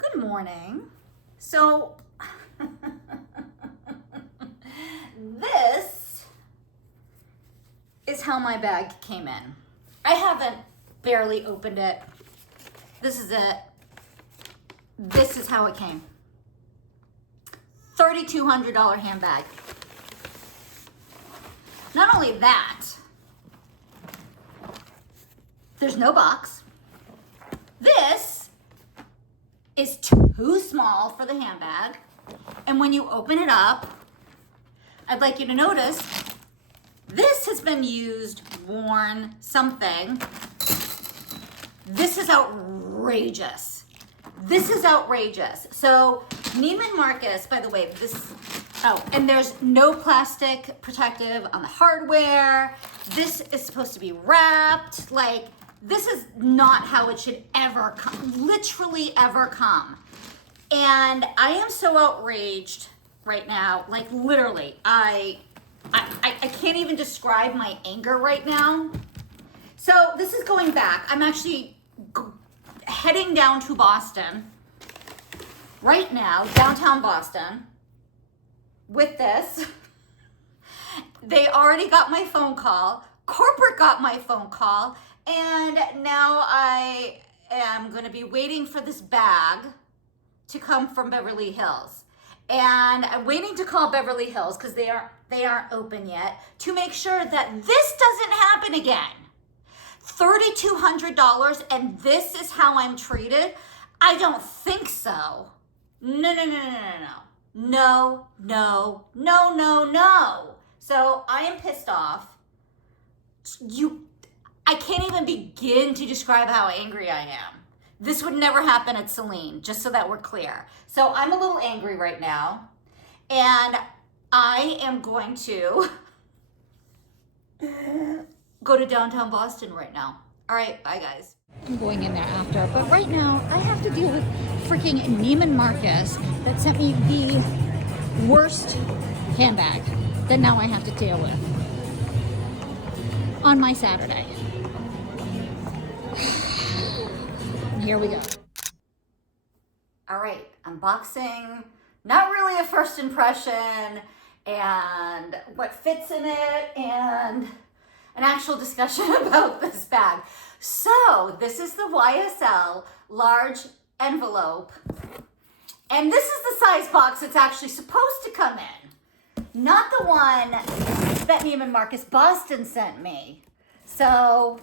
Good morning. So, this is how my bag came in. I haven't barely opened it. This is it. This is how it came. $3,200 handbag. Not only that, there's no box. This is too small for the handbag. And when you open it up, I'd like you to notice this has been used, worn, something. This is outrageous. This is outrageous. So Neiman Marcus, by the way, and there's no plastic protective on the hardware. This is supposed to be wrapped. Like, this is not how it should ever come, literally ever come. And I am so outraged right now, like literally, I can't even describe my anger right now. So this is going back. I'm actually heading down to Boston right now, downtown Boston, with this. They already got my phone call. Corporate got my phone call. And now I am going to be waiting for this bag to come from Beverly Hills. And I'm waiting to call Beverly Hills because they aren't open yet to make sure that this doesn't happen again. $3,200 and this is how I'm treated? I don't think so. No. No. So I am pissed off. I can't even begin to describe how angry I am. This would never happen at Celine, just so that we're clear. So I'm a little angry right now, and I am going to go to downtown Boston right now. All right, bye guys. I'm going in there after, but right now I have to deal with freaking Neiman Marcus that sent me the worst handbag that now I have to deal with on my Saturday. Here we go. All right, unboxing. Not really a first impression, and what fits in it, and an actual discussion about this bag. So this is the YSL Large Envelope, and this is the size box it's actually supposed to come in, not the one that Neiman Marcus Boston sent me. So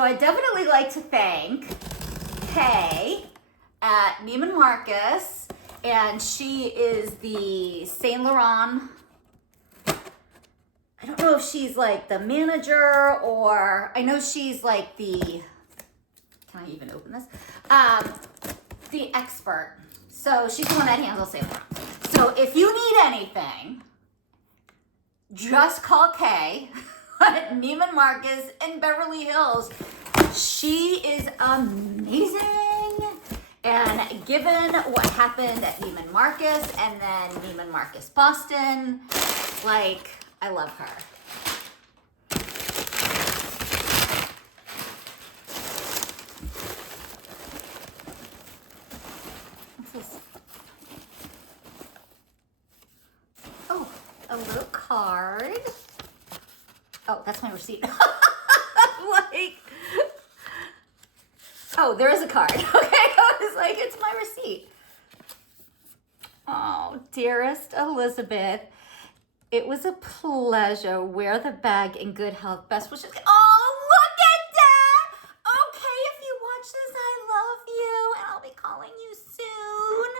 I definitely like to thank Kay at Neiman Marcus, and she is the Saint Laurent. I don't know if she's like the manager, or I know she's like the, can I even open this? The expert. So she's the one that handles Saint Laurent. So if you need anything, just call Kay at Neiman Marcus in Beverly Hills. She is amazing. And given what happened at Neiman Marcus and then Neiman Marcus Boston, like, I love her. What's this? Oh, a little card. Oh, that's my receipt. Like, oh, there is a card. Okay, I was like, it's my receipt. Oh, dearest Elizabeth, it was a pleasure. Wear the bag in good health. Best wishes. Oh, look at that. Okay, if you watch this, I love you, and I'll be calling you soon.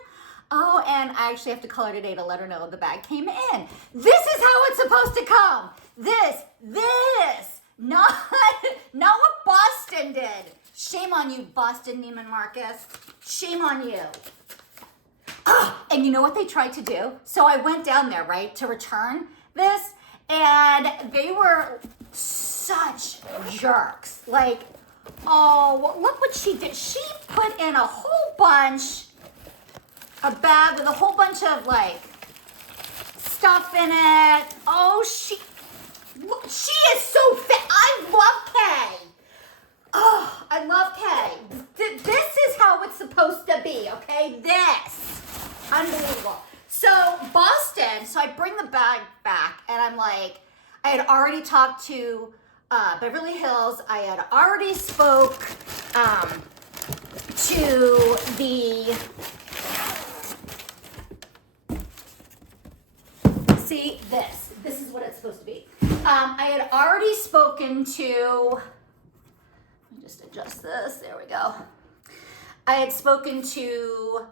Oh, and I actually have to call her today to let her know the bag came in. This is how it's supposed to come. This. Not what Boston did. Shame on you, Boston Neiman Marcus. Shame on you. And you know what they tried to do? So I went down there, right, to return this, and they were such jerks. Like, oh, look what she did. She put in a bag with a whole bunch of, like, stuff in it. Oh, she is so fit. I love Kay. Oh, I love Kay. This is how it's supposed like, I had already talked to Beverly Hills. I had already spoke to the, see this is what it's supposed to be. I had already spoken to, let me just adjust this, there we go. I had spoken to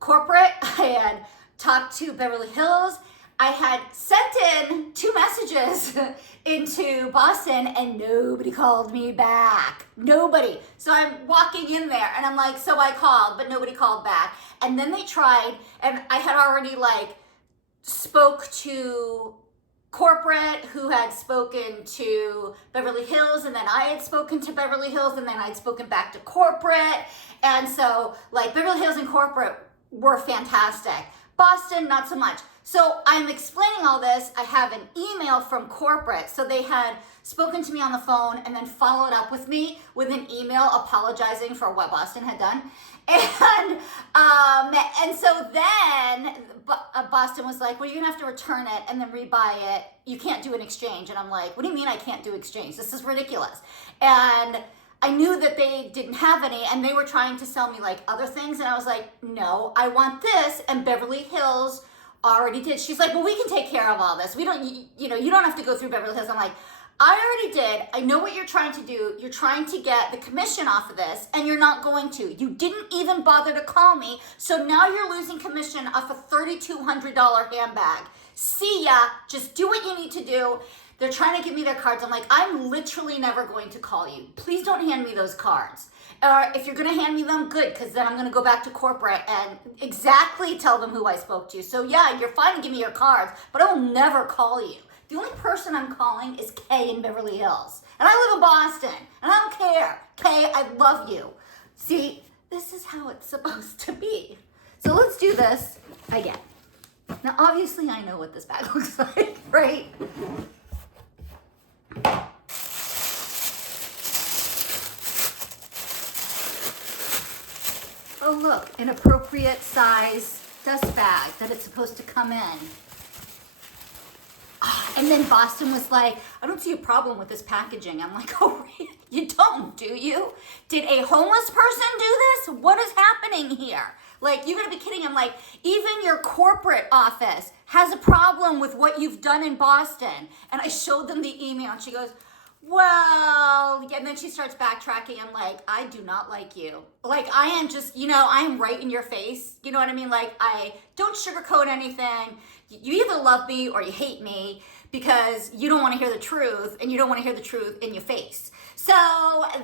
corporate, I had talked to Beverly Hills, I had sent in 2 messages into Boston and nobody called me back. Nobody. So I'm walking in there and I'm like, so I called, but nobody called back. And then they tried, and I had already like spoke to corporate who had spoken to Beverly Hills, and then I had spoken to Beverly Hills, and then I'd spoken back to corporate. And so like Beverly Hills and corporate were fantastic. Boston, not so much. So I'm explaining all this. I have an email from corporate. So they had spoken to me on the phone and then followed up with me with an email apologizing for what Boston had done. And so then Boston was like, well, you're gonna have to return it and then rebuy it. You can't do an exchange. And I'm like, what do you mean I can't do exchange? This is ridiculous. And I knew that they didn't have any, and they were trying to sell me like other things. And I was like, no, I want this. And Beverly Hills already did. She's like, well, we can take care of all this. We don't, you don't have to go through Beverly Hills. I'm like, I already did. I know what you're trying to do. You're trying to get the commission off of this, and you're not going to. You didn't even bother to call me, so now you're losing commission off a $3,200 handbag. See ya. Just do what you need to do. They're trying to give me their cards. I'm like, I'm literally never going to call you. Please don't hand me those cards. Or if you're going to hand me them, good, because then I'm going to go back to corporate and exactly tell them who I spoke to. So yeah, you're fine to give me your cards, but I will never call you. The only person I'm calling is Kay in Beverly Hills. And I live in Boston, and I don't care. Kay, I love you. See, this is how it's supposed to be. So let's do this again. Now, obviously, I know what this bag looks like, right? Oh, look, an appropriate size dust bag that it's supposed to come in. And then Boston was like, I don't see a problem with this packaging. I'm like, oh, really? You don't, do you? Did a homeless person do this? What is happening here? Like, you gotta be kidding. I'm like, even your corporate office has a problem with what you've done in Boston. And I showed them the email, and she goes, well, and then she starts backtracking. I'm like, I do not like you. Like, I am just, I am right in your face. You know what I mean? Like, I don't sugarcoat anything. You either love me or you hate me because you don't want to hear the truth, and you don't want to hear the truth in your face. So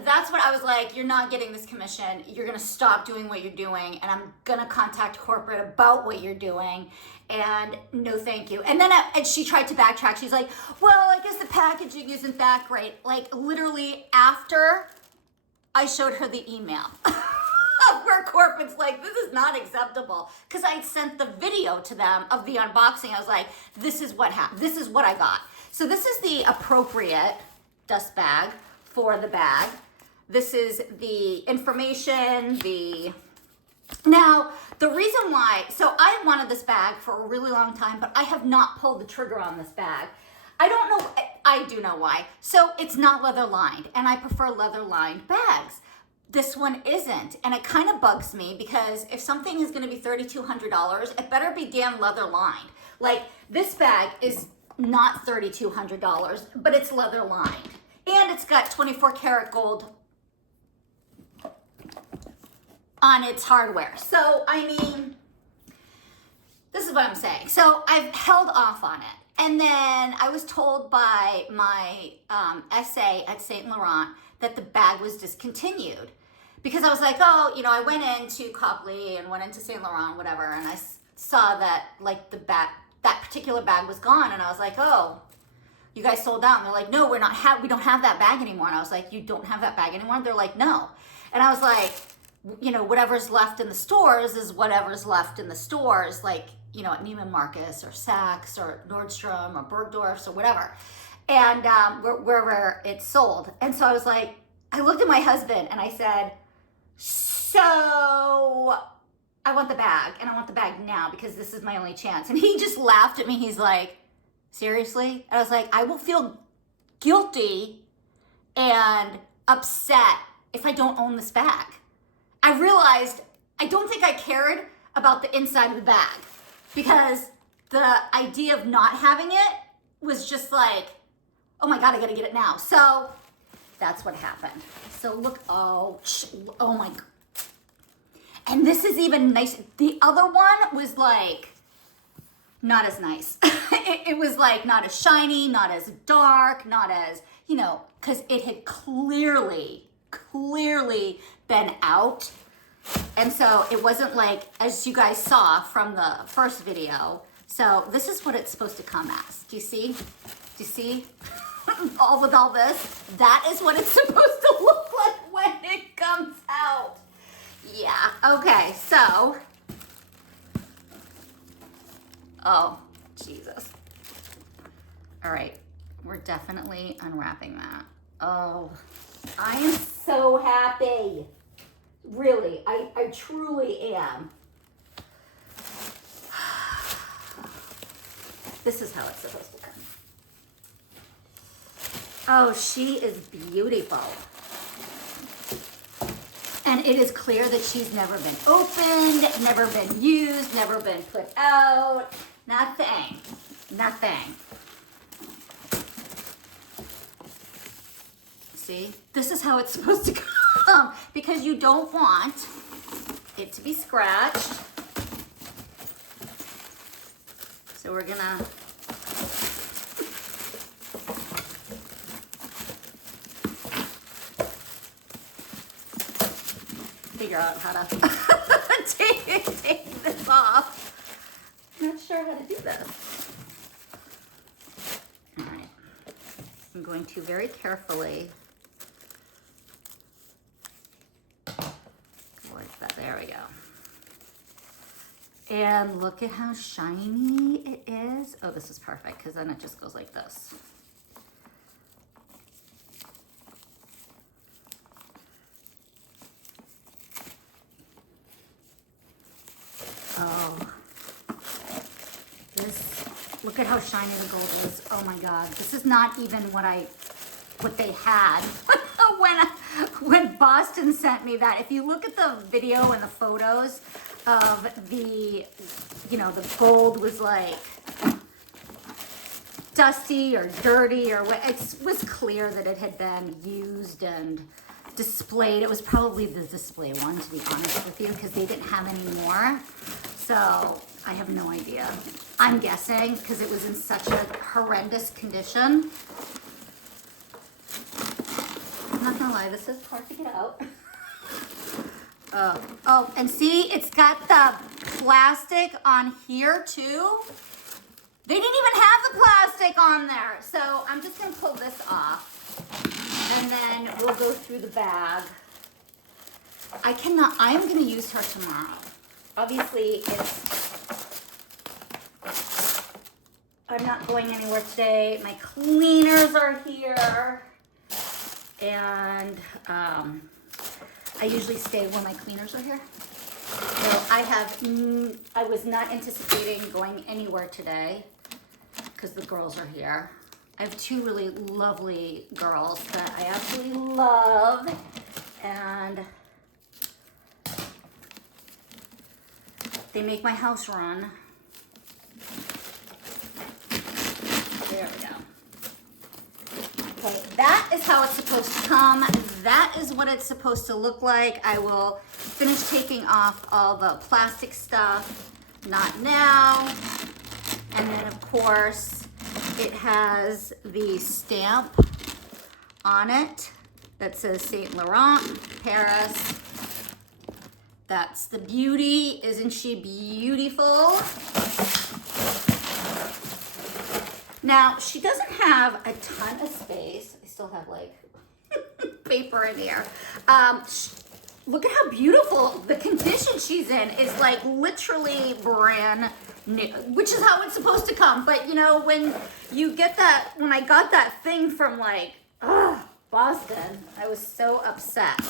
that's what I was like, you're not getting this commission. You're going to stop doing what you're doing, and I'm going to contact corporate about what you're doing. And no, thank you. And then and she tried to backtrack. She's like, well, I guess the packaging isn't that great. Like, literally after I showed her the email where corporate's like, this is not acceptable. Because I sent the video to them of the unboxing. I was like, this is what happened. This is what I got. So this is the appropriate dust bag for the bag. This is the information, Now, the reason why, so I wanted this bag for a really long time, but I have not pulled the trigger on this bag. I don't know, I do know why. So it's not leather lined, and I prefer leather lined bags. This one isn't, and it kind of bugs me because if something is gonna be $3,200, it better be damn leather lined. Like, this bag is not $3,200, but it's leather lined. And it's got 24 karat gold on its hardware. So, I mean, this is what I'm saying. So I've held off on it. And then I was told by my SA at Saint Laurent that the bag was discontinued. Because I was like, oh, I went into Copley and went into Saint Laurent, whatever, and I saw that, like, that particular bag was gone. And I was like, oh, you guys sold out. And they're like, no, we don't have that bag anymore. And I was like, you don't have that bag anymore? And they're like, no. And I was like, whatever's left in the stores is whatever's left in the stores, like, at Neiman Marcus or Saks or Nordstrom or Bergdorf's or whatever, and wherever it's sold. And so I was like, I looked at my husband and I said, so I want the bag, and I want the bag now because this is my only chance. And he just laughed at me. He's like, Seriously? And I was like, I will feel guilty and upset if I don't own this bag. I realized I don't think I cared about the inside of the bag because the idea of not having it was just like, oh my God, I gotta get it now. So that's what happened. So look, oh my God. And this is even nice. The other one was like, not as nice. It was like not as shiny, not as dark, not as, you know, because it had clearly been out. And so it wasn't like, as you guys saw from the first video. So this is what it's supposed to come as. Do you see? Do you see? All with all this, that is what it's supposed to look like when it comes out. Yeah, okay, so, oh, Jesus. All right, we're definitely unwrapping that. Oh, I am so happy. Really, I truly am. This is how it's supposed to come. Oh, she is beautiful. And it is clear that she's never been opened, never been used, never been put out. Nothing. See, this is how it's supposed to come because you don't want it to be scratched. So we're gonna figure out how to take this off. I'm not sure how to do this. All right. I'm going to very carefully work that. There we go. And look at how shiny it is. Oh, this is perfect because then it just goes like this. Oh, look at how shiny the gold is. Oh my God, this is not even what they had when Boston sent me that. If you look at the video and the photos of the gold was like dusty or dirty or what, it was clear that it had been used and displayed. It was probably the display one, to be honest with you, because they didn't have any more. So I have no idea. I'm guessing because it was in such a horrendous condition. I'm not gonna lie, this is hard to get out. Oh, and see, it's got the plastic on here too. They didn't even have the plastic on there. So I'm just gonna pull this off and then we'll go through the bag. I am gonna use her tomorrow. Obviously, I'm not going anywhere today. My cleaners are here. And I usually stay when my cleaners are here. So I was not anticipating going anywhere today because the girls are here. I have two really lovely girls that I absolutely love. And they make my house run. There we go. Okay, that is how it's supposed to come. That is what it's supposed to look like. I will finish taking off all the plastic stuff. Not now. And then of course, it has the stamp on it that says Saint Laurent, Paris. That's the beauty. Isn't she beautiful? Now, she doesn't have a ton of space. I still have like paper in here. Look at how beautiful the condition she's in is, like literally brand new, which is how it's supposed to come. But you know, when I got that thing from like, Boston, I was so upset.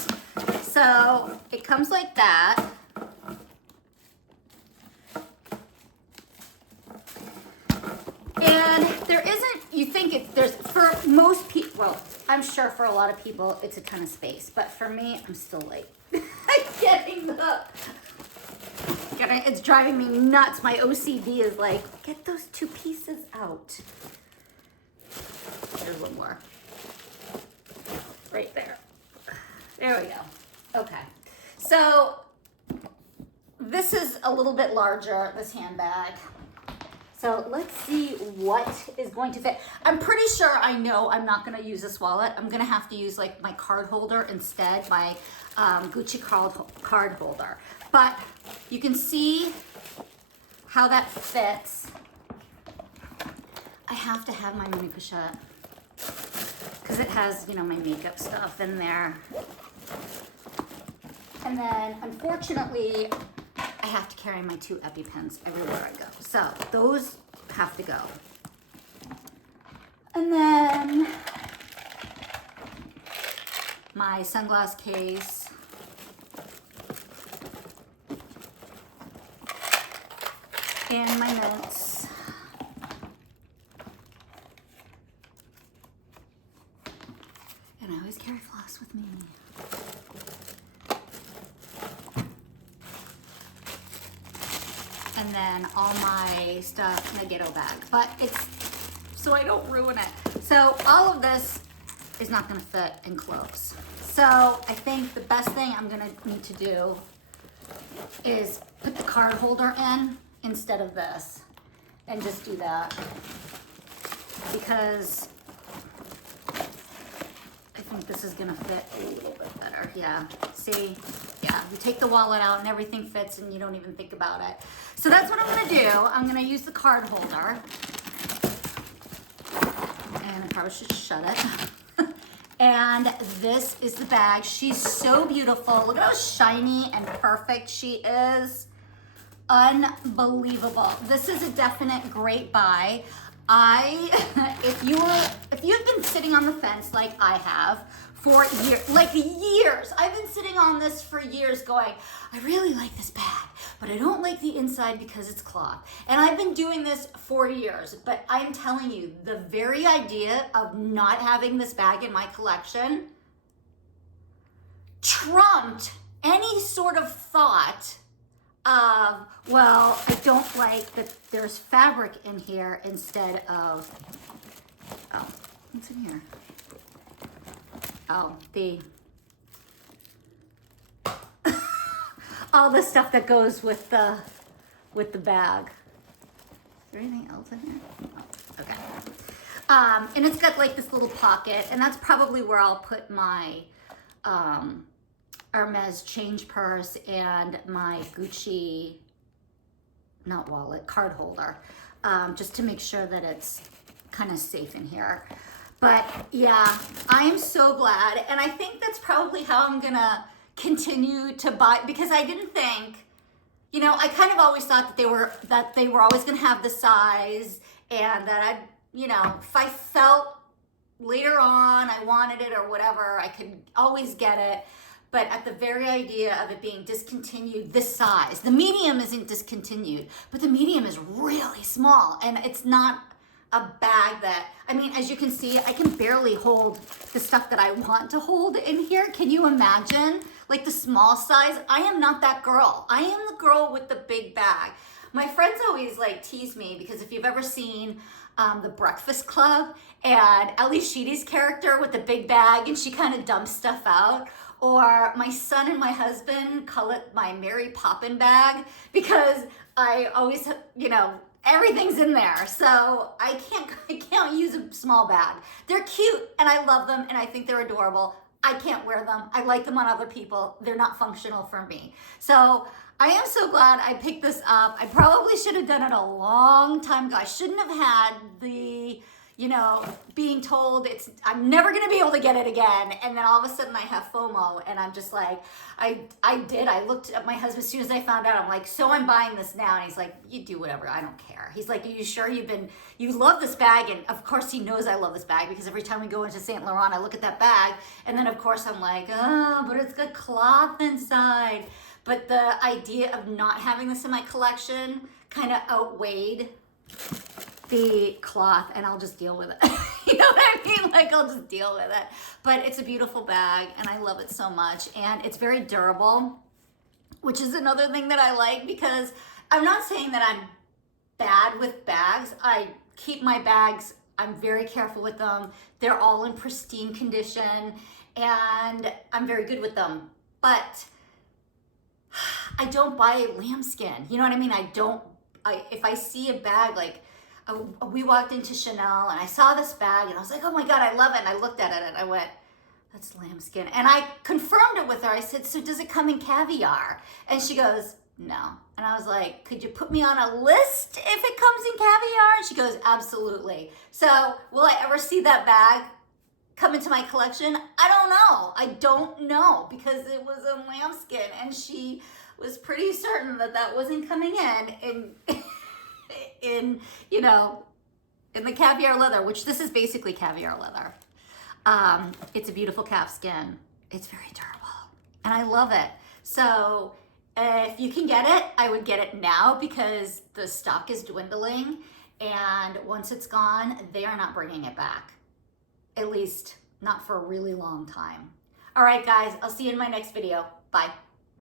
So it comes like that. And And there isn't, you think there's, for most people, well, I'm sure for a lot of people, it's a ton of space. But for me, I'm still late. It's driving me nuts. My OCD is like, get those two pieces out. There's one more. Right there. There we go. Okay. So this is a little bit larger, this handbag. So let's see what is going to fit. I'm pretty sure I know I'm not going to use this wallet. I'm going to have to use like my card holder instead, my Gucci card holder. But you can see how that fits. I have to have my mini pochette because it has, you know, my makeup stuff in there. And then unfortunately, I have to carry my 2 EpiPens everywhere I go. So those have to go. And then my sunglass case. And my notes. And I always carry floss with me. And then all my stuff in a ghetto bag. But it's, so I don't ruin it. So all of this is not gonna fit in clothes. So I think the best thing I'm gonna need to do is put the card holder in instead of this. And just do that. Because I think this is gonna fit a little bit better. Yeah, see? Yeah, you take the wallet out and everything fits and you don't even think about it. So that's what I'm gonna do. I'm gonna use the card holder. And I probably should shut it. And this is the bag. She's so beautiful. Look at how shiny and perfect she is. Unbelievable. This is a definite great buy. If you've been sitting on the fence like I have for years, I've been sitting on this for years going, I really like this bag, but I don't like the inside because it's cloth. And I've been doing this for years, but I'm telling you, the very idea of not having this bag in my collection trumped any sort of thought of, well, I don't like that there's fabric in here instead of, oh, what's in here? Oh, all the stuff that goes with the bag. Is there anything else in here? Oh, okay. And it's got like this little pocket, and that's probably where I'll put my Hermes change purse and my Gucci, not wallet, card holder, just to make sure that it's kind of safe in here. But yeah, I am so glad. And I think that's probably how I'm gonna continue to buy, because I didn't think, you know, I kind of always thought that they were always gonna have the size, and that I'd, you know, if I felt later on I wanted it or whatever, I could always get it. But at the very idea of it being discontinued this size, the medium isn't discontinued, but the medium is really small, and it's not a bag that, I mean, as you can see, I can barely hold the stuff that I want to hold in here. Can you imagine? Like the small size, I am not that girl. I am the girl with the big bag. My friends always like tease me, because if you've ever seen The Breakfast Club and Ellie Sheedy's character with the big bag and she kind of dumps stuff out, or my son and my husband call it my Mary Poppin bag, because I always, you know, everything's in there. So I can't use a small bag. They're cute and I love them and I think they're adorable. I can't wear them. I like them on other people. They're not functional for me. So I am so glad I picked this up. I probably should have done it a long time ago. I shouldn't have had the, you know, being told I'm never gonna be able to get it again. And then all of a sudden I have FOMO, and I'm just like, I looked at my husband as soon as I found out. I'm like, so I'm buying this now. And he's like, you do whatever, I don't care. He's like, are you sure you love this bag? And of course he knows I love this bag, because every time we go into Saint Laurent, I look at that bag. And then of course I'm like, oh, but it's got cloth inside. But the idea of not having this in my collection kind of outweighed the cloth and I'll just deal with it. You know what I mean? Like, I'll just deal with it. But it's a beautiful bag and I love it so much. And it's very durable, which is another thing that I like, because I'm not saying that I'm bad with bags. I keep my bags, I'm very careful with them. They're all in pristine condition and I'm very good with them. But I don't buy lambskin. You know what I mean? If I see a bag, like we walked into Chanel and I saw this bag and I was like, oh my God, I love it. And I looked at it and I went, that's lambskin. And I confirmed it with her. I said, so does it come in caviar? And she goes, no. And I was like, could you put me on a list if it comes in caviar? And she goes, absolutely. So will I ever see that bag come into my collection? I don't know because it was in lambskin and she was pretty certain that that wasn't coming in in the caviar leather, which this is basically caviar leather. It's a beautiful calf skin. It's very durable and I love it. So if you can get it, I would get it now because the stock is dwindling and once it's gone, they are not bringing it back. At least not for a really long time. All right, guys, I'll see you in my next video. Bye.